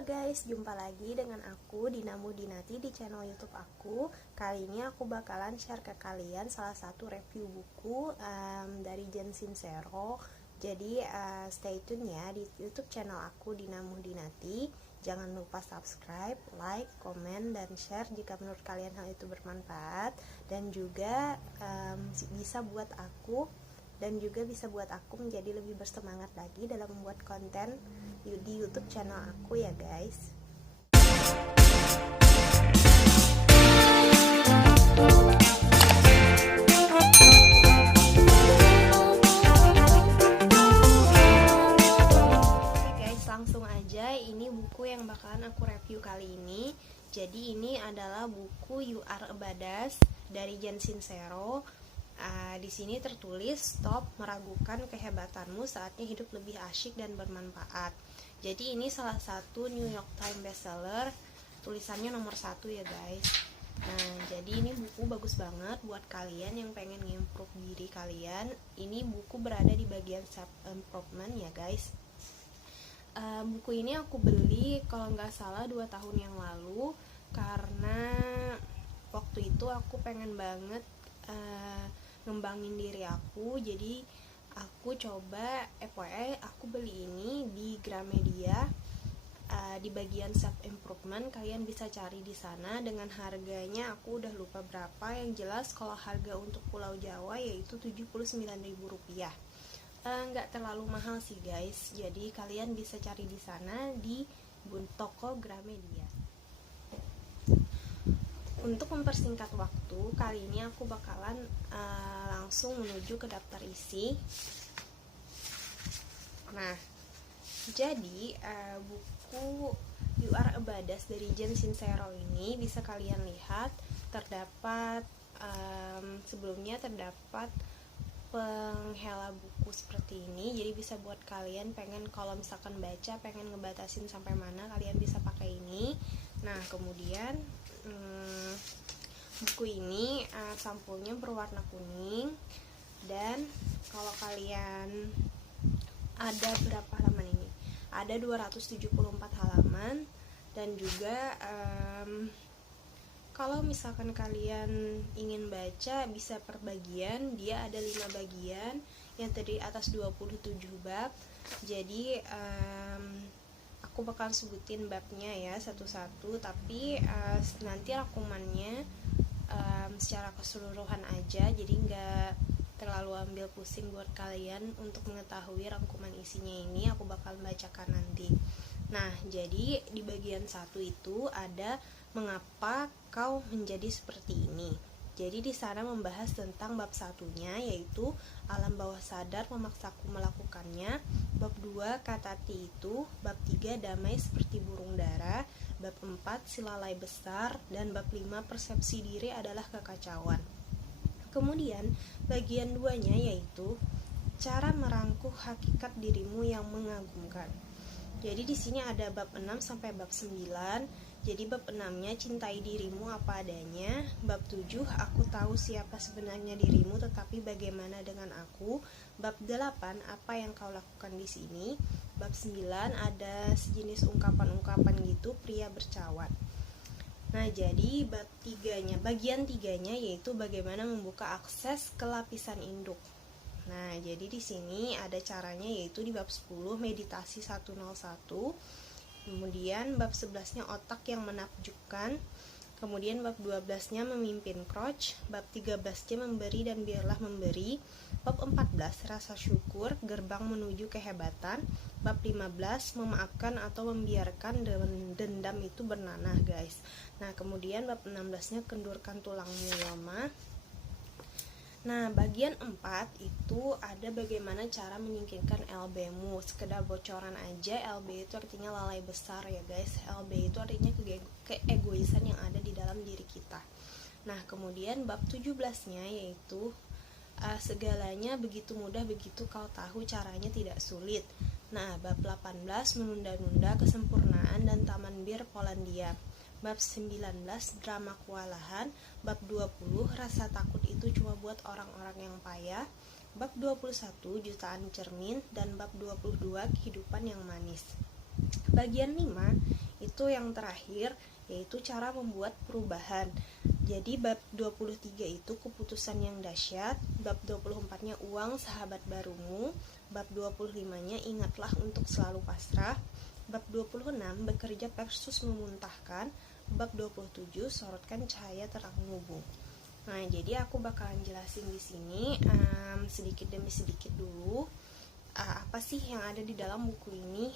Halo guys, jumpa lagi dengan aku Dina Mudinati di channel YouTube aku. Kali ini aku bakalan share ke kalian salah satu review buku dari Jen Sincero. Jadi stay tune ya di YouTube channel aku Dina Mudinati. Jangan lupa subscribe, like, komen, dan share jika menurut kalian hal itu bermanfaat dan juga bisa buat aku menjadi lebih bersemangat lagi dalam membuat konten di YouTube channel aku ya guys. Oke guys, langsung aja ini buku yang bakalan aku review kali ini. Jadi ini adalah buku You Are a Badass dari Jen Sincero. Di sini tertulis stop meragukan kehebatanmu, saatnya hidup lebih asyik dan bermanfaat. Jadi ini salah satu New York Times bestseller, tulisannya nomor 1 ya guys. Nah jadi ini buku bagus banget buat kalian yang pengen improve diri kalian. Ini buku berada di bagian self improvement ya guys. Buku ini aku beli kalau nggak salah 2 tahun yang lalu, karena waktu itu aku pengen banget ngembangin diri aku. Jadi aku coba FYI aku beli ini di Gramedia, di bagian self improvement. Kalian bisa cari di sana dengan harganya aku udah lupa berapa. Yang jelas kalau harga untuk Pulau Jawa yaitu Rp79.000. Nggak terlalu mahal sih guys. Jadi kalian bisa cari di sana di toko Gramedia. Untuk mempersingkat waktu, kali ini aku bakalan langsung menuju ke daftar isi. Nah, jadi buku You Are a Badass dari Jen Sincero ini bisa kalian lihat terdapat sebelumnya terdapat penghela buku seperti ini. Jadi bisa buat kalian pengen kalau misalkan baca pengen ngebatasin sampai mana, kalian bisa pakai ini. Nah, kemudian buku ini sampulnya berwarna kuning, dan kalau kalian ada berapa halaman ini? Ada 274 halaman, dan juga kalau misalkan kalian ingin baca bisa per bagian, dia ada 5 bagian yang terdiri atas 27 bab. Jadi aku bakal sebutin babnya ya satu-satu, tapi nanti rangkumannya secara keseluruhan aja, jadi nggak terlalu ambil pusing buat kalian untuk mengetahui rangkuman isinya. Ini aku bakal bacakan nanti. Nah, jadi di bagian 1 itu ada mengapa kau menjadi seperti ini. Jadi di sana membahas tentang bab 1-nya, yaitu alam bawah sadar memaksaku melakukannya. Bab 2 katati itu, bab 3 damai seperti burung dara, bab 4 si lalai besar, dan bab 5 persepsi diri adalah kekacauan. Kemudian bagian 2-nya yaitu cara merangkuh hakikat dirimu yang mengagumkan. Jadi di sini ada bab 6 sampai bab 9. Jadi bab 6-nya cintai dirimu apa adanya, bab 7 aku tahu siapa sebenarnya dirimu tetapi bagaimana dengan aku, bab 8 apa yang kau lakukan di sini, bab 9 ada sejenis ungkapan-ungkapan gitu pria bercawan. Nah, jadi bab 3-nya, bagian 3-nya yaitu bagaimana membuka akses ke lapisan induk. Nah, jadi di sini ada caranya yaitu di bab 10 meditasi 101. Kemudian bab 11-nya otak yang menakjubkan. Kemudian bab 12-nya memimpin Crouch. Bab 13-nya memberi dan biarlah memberi. Bab 14 rasa syukur, gerbang menuju kehebatan. Bab 15 memaafkan atau membiarkan dendam itu bernanah guys. Nah, kemudian bab 16-nya kendurkan tulangmu Yoma. Nah, bagian 4 itu ada bagaimana cara menyingkirkan LB-mu. Sekedar bocoran aja, LB itu artinya lalai besar ya guys. LB itu artinya keegoisan yang ada di dalam diri kita. Nah, kemudian bab 17-nya yaitu segalanya begitu mudah begitu kau tahu caranya tidak sulit. Nah, bab 18 menunda-nunda kesempurnaan dan taman bir Polandia. Bab 19 drama kewalahan. Bab 20 rasa takut itu cuma buat orang-orang yang payah. Bab 21 jutaan cermin. Dan bab 22 kehidupan yang manis. Bagian 5 itu yang terakhir, yaitu cara membuat perubahan. Jadi bab 23 itu keputusan yang dahsyat, bab 24-nya uang sahabat barumu, bab 25-nya ingatlah untuk selalu pasrah, bab 26 bekerja versus memuntahkan, bab 27 sorotkan cahaya terang ngubung. Nah, jadi aku bakalan jelasin di sini sedikit demi sedikit dulu apa sih yang ada di dalam buku ini,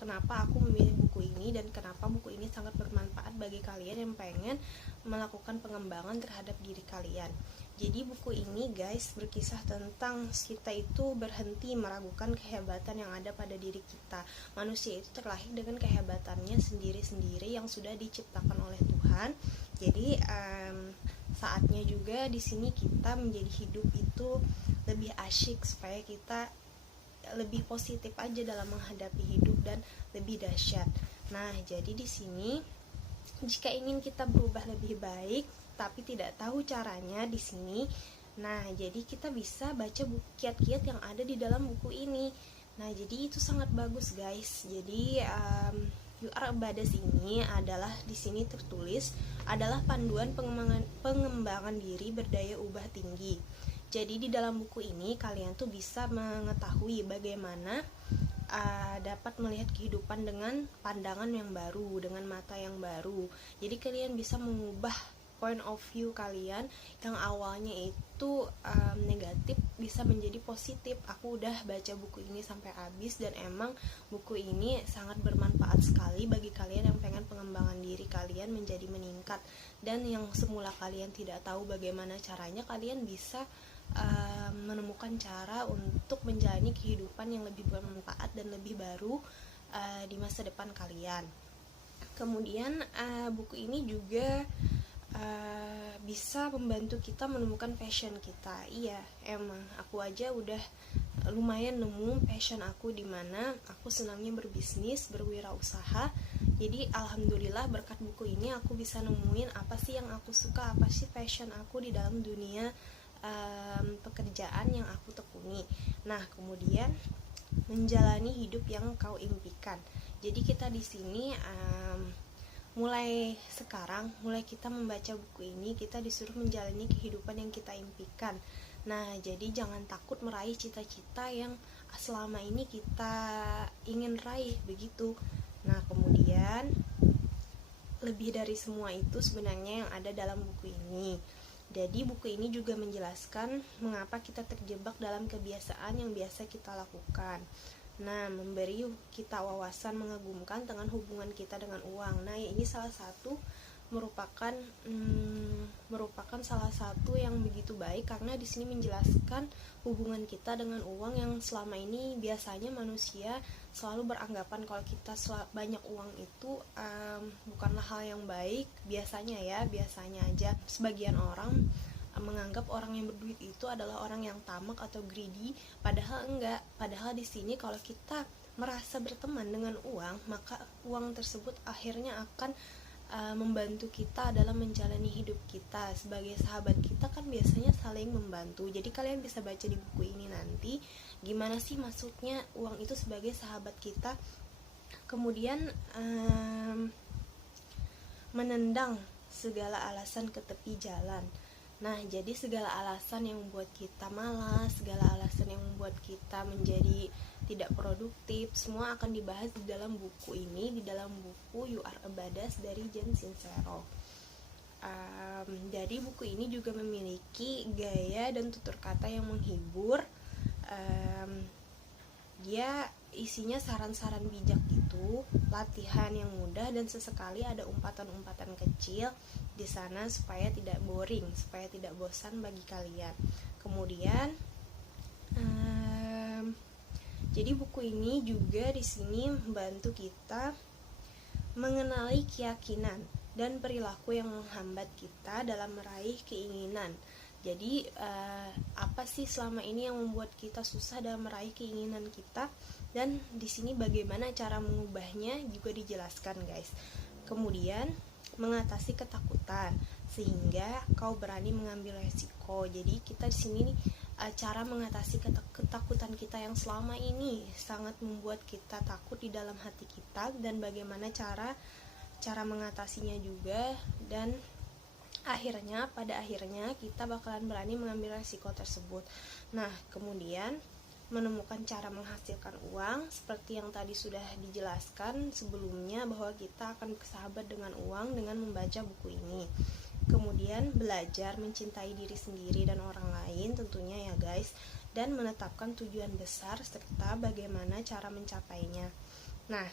kenapa aku memilih buku ini, dan kenapa buku ini sangat bermanfaat bagi kalian yang pengen melakukan pengembangan terhadap diri kalian. Jadi buku ini guys berkisah tentang kita itu berhenti meragukan kehebatan yang ada pada diri kita. Manusia itu terlahir dengan kehebatannya sendiri-sendiri yang sudah diciptakan oleh Tuhan. Jadi saatnya juga di sini kita menjadi hidup itu lebih asyik, supaya kita lebih positif aja dalam menghadapi hidup dan lebih dahsyat. Nah, jadi di sini jika ingin kita berubah lebih baik tapi tidak tahu caranya di sini, nah jadi kita bisa baca buku kiat-kiat yang ada di dalam buku ini. Nah, jadi itu sangat bagus guys. Jadi You Are a Badass ini adalah di sini tertulis adalah panduan pengembangan diri berdaya ubah tinggi. Jadi di dalam buku ini kalian tuh bisa mengetahui bagaimana dapat melihat kehidupan dengan pandangan yang baru, dengan mata yang baru. Jadi kalian bisa mengubah point of view kalian yang awalnya itu negatif bisa menjadi positif. Aku udah baca buku ini sampai habis dan emang buku ini sangat bermanfaat sekali bagi kalian yang pengen pengembangan diri kalian menjadi meningkat, dan yang semula kalian tidak tahu bagaimana caranya, kalian bisa menemukan cara untuk menjalani kehidupan yang lebih bermanfaat dan lebih baru di masa depan kalian. Kemudian buku ini juga bisa membantu kita menemukan passion kita. Iya, emang aku aja udah lumayan nemu passion aku, di mana aku senangnya berbisnis, berwirausaha. Jadi alhamdulillah berkat buku ini aku bisa nemuin apa sih yang aku suka, apa sih passion aku di dalam dunia pekerjaan yang aku tekuni. Nah, kemudian menjalani hidup yang kau impikan. Jadi kita di sini mulai sekarang, mulai kita membaca buku ini, kita disuruh menjalani kehidupan yang kita impikan. Nah, jadi jangan takut meraih cita-cita yang selama ini kita ingin raih, begitu. Nah, kemudian lebih dari semua itu sebenarnya yang ada dalam buku ini. Jadi buku ini juga menjelaskan mengapa kita terjebak dalam kebiasaan yang biasa kita lakukan. Nah, memberi kita wawasan mengagumkan dengan hubungan kita dengan uang. Nah, ini salah satu merupakan salah satu yang begitu baik, karena di sini menjelaskan hubungan kita dengan uang yang selama ini biasanya manusia selalu beranggapan kalau kita banyak uang itu bukanlah hal yang baik. Biasanya aja sebagian orang menganggap orang yang berduit itu adalah orang yang tamak atau greedy, padahal enggak. Padahal di sini kalau kita merasa berteman dengan uang, maka uang tersebut akhirnya akan membantu kita dalam menjalani hidup kita. Sebagai sahabat kita kan biasanya saling membantu. Jadi kalian bisa baca di buku ini nanti gimana sih maksudnya uang itu sebagai sahabat kita. Kemudian menendang segala alasan ke tepi jalan. Nah, jadi segala alasan yang membuat kita malas, segala alasan yang membuat kita menjadi tidak produktif, semua akan dibahas di dalam buku ini, di dalam buku You Are a Badass dari Jen Sincero. Jadi buku ini juga memiliki gaya dan tutur kata yang menghibur. Dia isinya saran-saran bijak gitu, latihan yang mudah, dan sesekali ada umpatan-umpatan kecil di sana supaya tidak boring, supaya tidak bosan bagi kalian. Kemudian jadi buku ini juga di sini membantu kita mengenali keyakinan dan perilaku yang menghambat kita dalam meraih keinginan. Jadi apa sih selama ini yang membuat kita susah dalam meraih keinginan kita, dan di sini bagaimana cara mengubahnya juga dijelaskan, guys. Kemudian mengatasi ketakutan sehingga kau berani mengambil resiko. Jadi kita di sini cara mengatasi ketakutan kita yang selama ini sangat membuat kita takut di dalam hati kita, dan bagaimana cara mengatasinya juga, dan pada akhirnya kita bakalan berani mengambil resiko tersebut. Nah, kemudian menemukan cara menghasilkan uang seperti yang tadi sudah dijelaskan sebelumnya, bahwa kita akan bersahabat dengan uang dengan membaca buku ini. Kemudian belajar mencintai diri sendiri dan orang lain tentunya ya guys, dan menetapkan tujuan besar serta bagaimana cara mencapainya. Nah,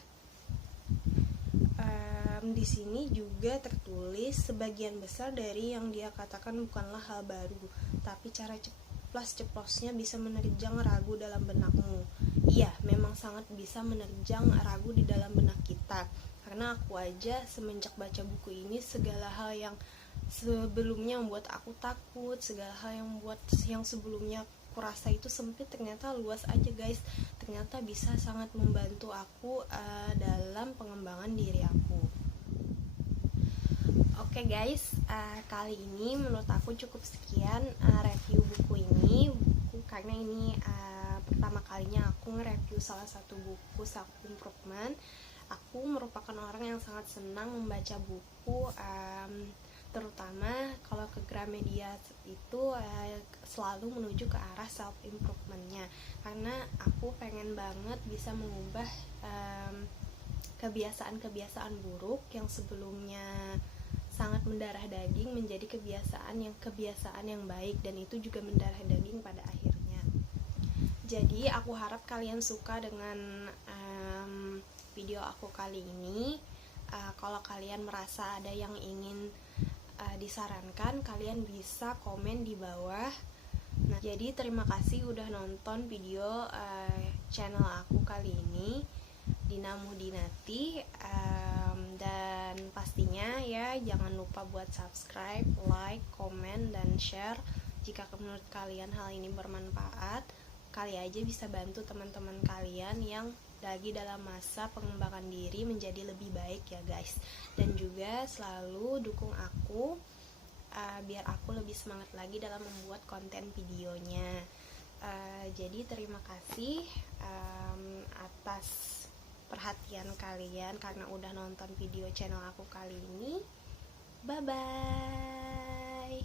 di sini juga tertulis sebagian besar dari yang dia katakan bukanlah hal baru, tapi cara ceplos-ceplosnya bisa menerjang ragu dalam benakmu. Iya, memang sangat bisa menerjang ragu di dalam benak kita. Karena aku aja semenjak baca buku ini, segala hal yang sebelumnya membuat aku takut, segala hal yang sebelumnya kurasa itu sempit, ternyata luas aja guys. Ternyata bisa sangat membantu aku dalam pengembangan diri aku. Oke guys, kali ini menurut aku cukup sekian review buku ini. Karena ini pertama kalinya aku nge-review salah satu buku self improvement. Aku merupakan orang yang sangat senang membaca buku, terutama kalau ke Gramedia itu selalu menuju ke arah self improvementnya, karena aku pengen banget bisa mengubah kebiasaan-kebiasaan buruk yang sebelumnya sangat mendarah daging menjadi kebiasaan yang baik, dan itu juga mendarah daging pada akhirnya. Jadi aku harap kalian suka dengan video aku kali ini. Kalau kalian merasa ada yang ingin disarankan, kalian bisa komen di bawah. Nah, jadi terima kasih udah nonton video channel aku kali ini, Dina Muhdinati, dan pastinya ya jangan lupa buat subscribe, like, komen, dan share. Jika menurut kalian hal ini bermanfaat, kali aja bisa bantu teman-teman kalian yang lagi dalam masa pengembangan diri menjadi lebih baik ya guys. Dan juga selalu dukung aku biar aku lebih semangat lagi dalam membuat konten videonya. Jadi terima kasih atas perhatian kalian karena udah nonton video channel aku kali ini. Bye bye.